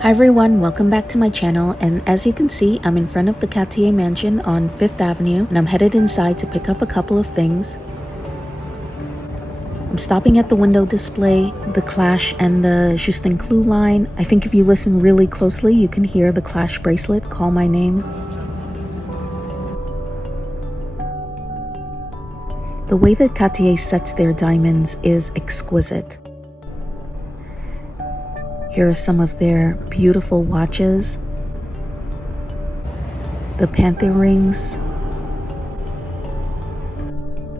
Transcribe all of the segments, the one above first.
Hi everyone, welcome back to my channel, and as you can see, I'm in front of the Cartier mansion on 5th Avenue, and I'm headed inside to pick up a couple of things. I'm stopping at the window display, the Clash and the Justin Clou line. I think if you listen really closely, you can hear the Clash bracelet call my name. The way that Cartier sets their diamonds is exquisite. Here are some of their beautiful watches, the Panther rings,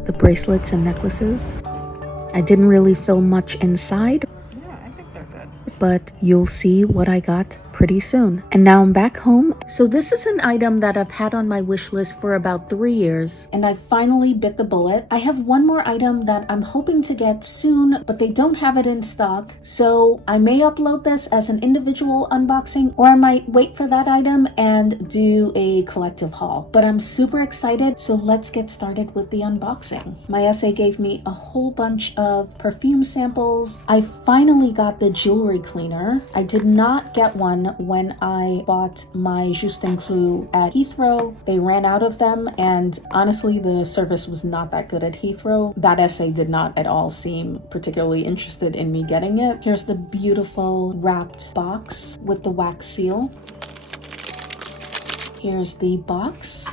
the bracelets and necklaces. I didn't really film much inside, I think they're good. but you'll see what I got pretty soon. And now I'm back home. So this is an item that I've had on my wish list for about 3 years, and I finally bit the bullet. I have one more item that I'm hoping to get soon, but they don't have it in stock. So I may upload this as an individual unboxing, or I might wait for that item and do a collective haul. But I'm super excited, so let's get started with the unboxing. My essay gave me a whole bunch of perfume samples. I finally got the jewelry cleaner. I did not get one when I bought my Justin Clou at Heathrow. They ran out of them, and honestly, the service was not that good at Heathrow. That essay did not at all seem particularly interested in me getting it. Here's the beautiful wrapped box with the wax seal. Here's the box.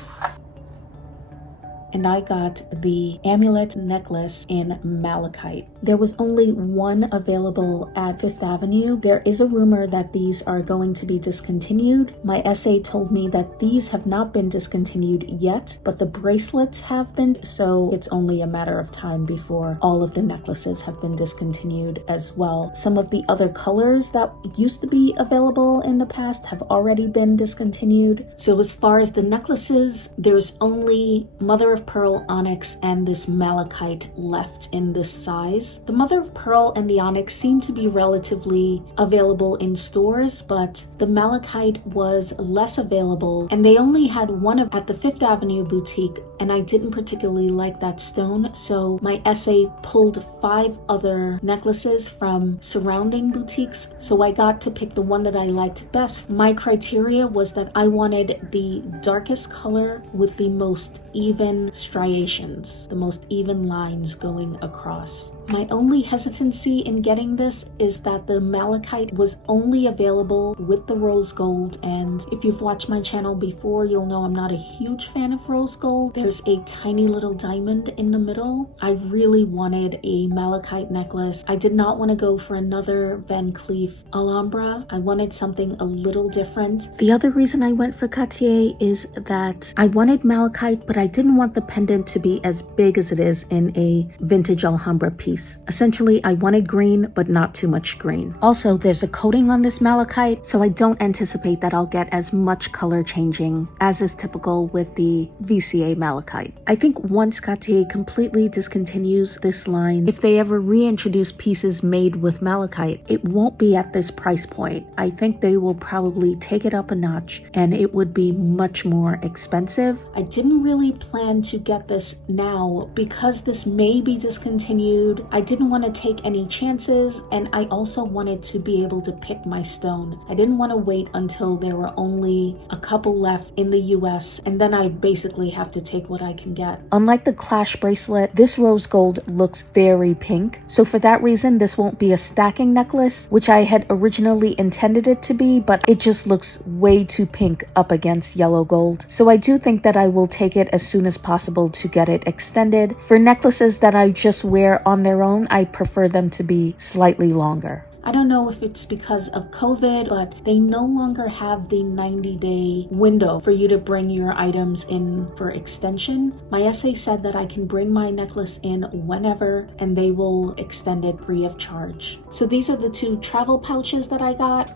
And I got the amulet necklace in malachite. There was only one available at 5th Avenue. There is a rumor that these are going to be discontinued. My essay told me that these have not been discontinued yet, but the bracelets have been, so it's only a matter of time before all of the necklaces have been discontinued as well. Some of the other colors that used to be available in the past have already been discontinued. So as far as the necklaces, there's only mother of pearl, onyx, and this malachite left in this size. The mother of pearl and the onyx seem to be relatively available in stores, but the malachite was less available, and they only had one at the 5th Avenue boutique, and I didn't particularly like that stone, so my essay pulled 5 other necklaces from surrounding boutiques, so I got to pick the one that I liked best. My criteria was that I wanted the darkest color with the most even striations, the most even lines going across. My only hesitancy in getting this is that the malachite was only available with the rose gold, and if you've watched my channel before, you'll know I'm not a huge fan of rose gold. There's a tiny little diamond in the middle. I really wanted a malachite necklace. I did not want to go for another Van Cleef Alhambra. I wanted something a little different. The other reason I went for Cartier is that I wanted malachite, but I didn't want the pendant to be as big as it is in a vintage Alhambra piece. Essentially, I wanted green, but not too much green. Also, there's a coating on this malachite, so I don't anticipate that I'll get as much color changing as is typical with the VCA malachite. I think once Cartier completely discontinues this line, if they ever reintroduce pieces made with malachite, it won't be at this price point. I think they will probably take it up a notch, and it would be much more expensive. I didn't really plan to get this now because this may be discontinued. I didn't want to take any chances, and I also wanted to be able to pick my stone. I didn't want to wait until there were only a couple left in the US, and then I basically have to take what I can get. Unlike the Clash bracelet, this rose gold looks very pink, so for that reason this won't be a stacking necklace, which I had originally intended it to be, but it just looks way too pink up against yellow gold. So I do think that I will take it as soon as possible to get it extended. For necklaces that I just wear on their own, I prefer them to be slightly longer. I don't know if it's because of COVID, but they no longer have the 90-day window for you to bring your items in for extension. My essay said that I can bring my necklace in whenever, and they will extend it free of charge. So these are the 2 travel pouches that I got.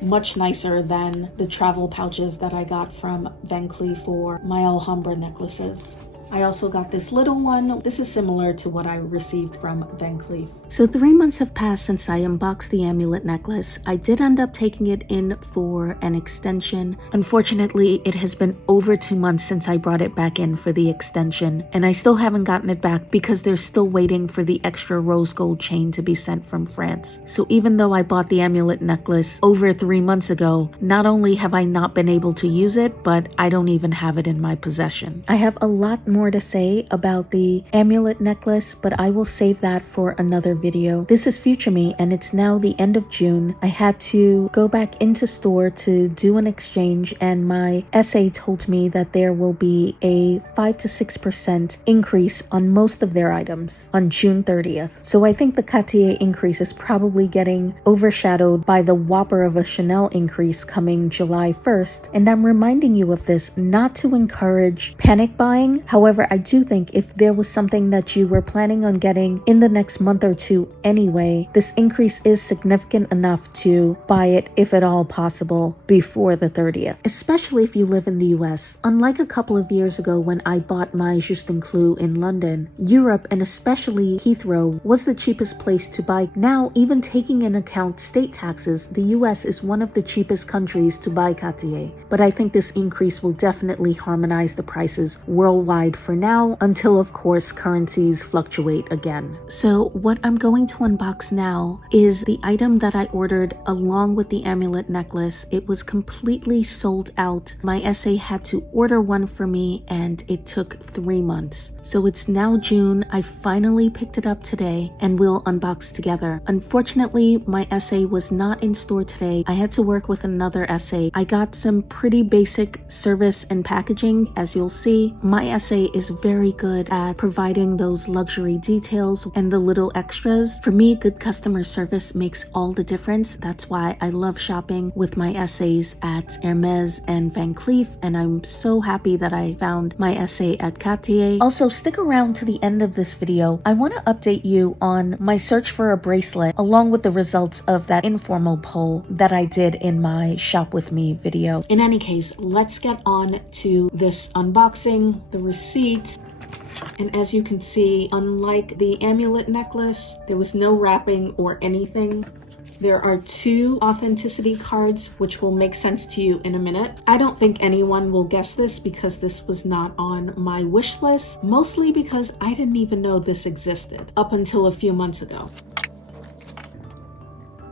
Much nicer than the travel pouches that I got from Van Cleef for my Alhambra necklaces. I also got this little one. This is similar to what I received from Van Cleef. So 3 months have passed since I unboxed the amulet necklace. I did end up taking it in for an extension. Unfortunately, it has been over 2 months since I brought it back in for the extension, and I still haven't gotten it back because they're still waiting for the extra rose gold chain to be sent from France. So even though I bought the amulet necklace over 3 months ago, not only have I not been able to use it, but I don't even have it in my possession. I have a lot more to say about the amulet necklace, but I will save that for another video. This is future me, and it's now the end of June. I had to go back into store to do an exchange, and my SA told me that there will be a 5 to 6% increase on most of their items on June 30th. So I think the Cartier increase is probably getting overshadowed by the whopper of a Chanel increase coming July 1st. And I'm reminding you of this not to encourage panic buying. However, I do think if there was something that you were planning on getting in the next month or two anyway, this increase is significant enough to buy it, if at all possible, before the 30th, especially if you live in the US. Unlike a couple of years ago when I bought my Juste Clou in London, Europe, and especially Heathrow, was the cheapest place to buy. Now, even taking into account state taxes, the US is one of the cheapest countries to buy Cartier. But I think this increase will definitely harmonize the prices worldwide for now, until of course currencies fluctuate again. So what I'm going to unbox now is the item that I ordered along with the amulet necklace. It was completely sold out. My SA had to order one for me, and it took 3 months. So it's now June. I finally picked it up today and we'll unbox together. Unfortunately, my SA was not in store today. I had to work with another SA. I got some pretty basic service and packaging. As you'll see, my SA is very good at providing those luxury details and the little extras. For me, good customer service makes all the difference. That's why I love shopping with my SAs at Hermes and Van Cleef, and I'm so happy that I found my SA at Cartier. Also, stick around to the end of this video. I want to update you on my search for a bracelet along with the results of that informal poll that I did in my Shop With Me video. In any case, let's get on to this unboxing, the receipt. And as you can see, unlike the amulet necklace, there was no wrapping or anything. There are 2 authenticity cards, which will make sense to you in a minute. I don't think anyone will guess this because this was not on my wish list, mostly because I didn't even know this existed up until a few months ago.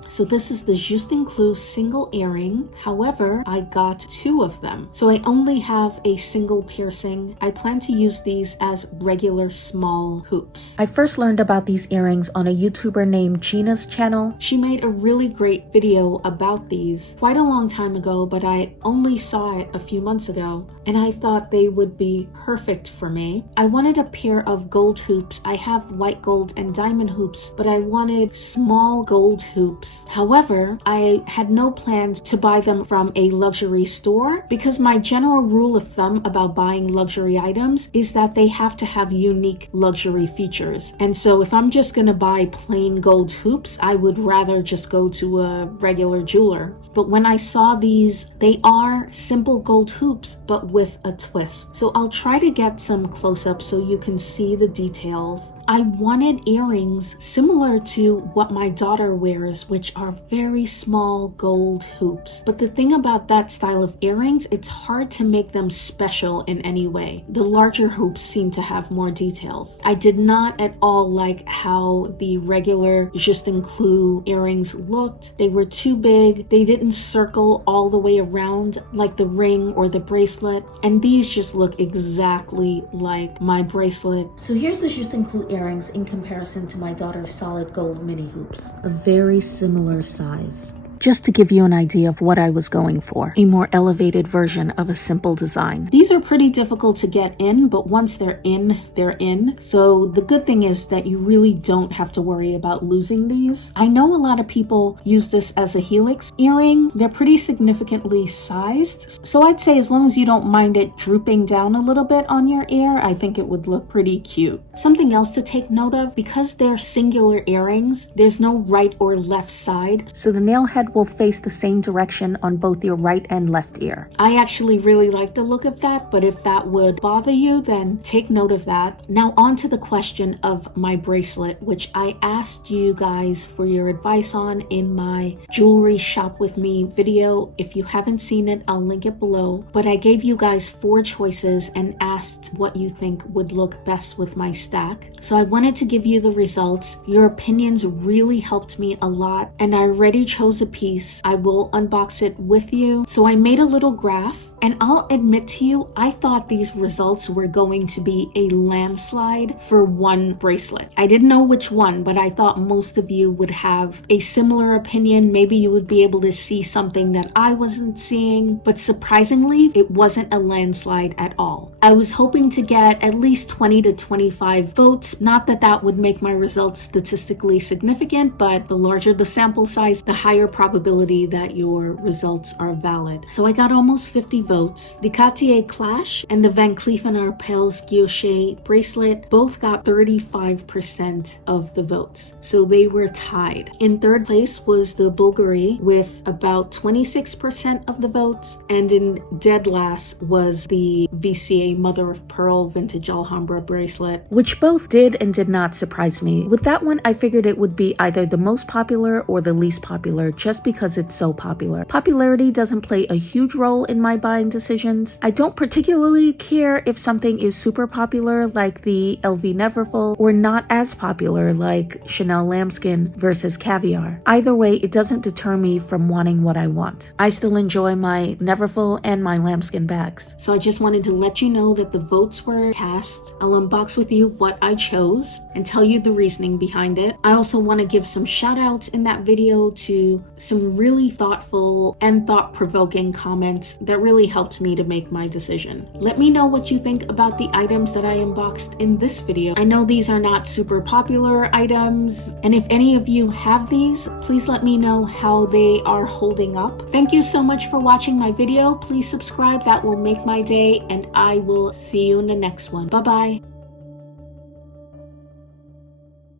So this is the Juste Clou single earring. However, I got 2 of them. So I only have a single piercing. I plan to use these as regular small hoops. I first learned about these earrings on a YouTuber named Gina's channel. She made a really great video about these quite a long time ago, but I only saw it a few months ago, and I thought they would be perfect for me. I wanted a pair of gold hoops. I have white gold and diamond hoops, but I wanted small gold hoops. However, I had no plans to buy them from a luxury store because my general rule of thumb about buying luxury items is that they have to have unique luxury features. And so if I'm just gonna buy plain gold hoops, I would rather just go to a regular jeweler. But when I saw these, they are simple gold hoops, but with a twist. So I'll try to get some close-ups so you can see the details. I wanted earrings similar to what my daughter wears, which are very small gold hoops. But the thing about that style of earrings, it's hard to make them special in any way. The larger hoops seem to have more details. I did not at all like how the regular Juste Clou earrings looked. They were too big. They didn't circle all the way around like the ring or the bracelet. And these just look exactly like my bracelet. So here's the Juste Clou earrings in comparison to my daughter's solid gold mini hoops. A very similar size. Just to give you an idea of what I was going for, a more elevated version of a simple design. These are pretty difficult to get in, but once they're in, they're in. So the good thing is that you really don't have to worry about losing these. I know a lot of people use this as a helix earring. They're pretty significantly sized. So I'd say as long as you don't mind it drooping down a little bit on your ear, I think it would look pretty cute. Something else to take note of, because they're singular earrings, there's no right or left side. So the nail head bracelet will face the same direction on both your right and left ear. I actually really like the look of that, but if that would bother you, then take note of that. Now on to the question of my bracelet, which I asked you guys for your advice on in my jewelry shop with me video. If you haven't seen it, I'll link it below. But I gave you guys 4 choices and asked what you think would look best with my stack. So I wanted to give you the results. Your opinions really helped me a lot, and I already chose a piece. I will unbox it with you. So I made a little graph, and I'll admit to you, I thought these results were going to be a landslide for one bracelet. I didn't know which one, but I thought most of you would have a similar opinion. Maybe you would be able to see something that I wasn't seeing, but surprisingly, it wasn't a landslide at all. I was hoping to get at least 20 to 25 votes. Not that that would make my results statistically significant, but the larger the sample size, the higher probability that your results are valid. So I got almost 50 votes. The Cartier Clash and the Van Cleef & Arpels Guilloche bracelet both got 35% of the votes. So they were tied. In third place was the Bulgari with about 26% of the votes, and in dead last was the VCA Mother of Pearl Vintage Alhambra bracelet, which both did and did not surprise me. With that one, I figured it would be either the most popular or the least popular just because it's so popular. Popularity doesn't play a huge role in my buying decisions. I don't particularly care if something is super popular like the LV Neverfull or not as popular like Chanel Lambskin versus Caviar. Either way, it doesn't deter me from wanting what I want. I still enjoy my Neverfull and my Lambskin bags. So I just wanted to let you know that the votes were cast. I'll unbox with you what I chose and tell you the reasoning behind it. I also want to give some shout outs in that video to some really thoughtful and thought-provoking comments that really helped me to make my decision. Let me know what you think about the items that I unboxed in this video. I know these are not super popular items, and if any of you have these, please let me know how they are holding up. Thank you so much for watching my video. Please subscribe, that will make my day, and I will see you in the next one. Bye bye.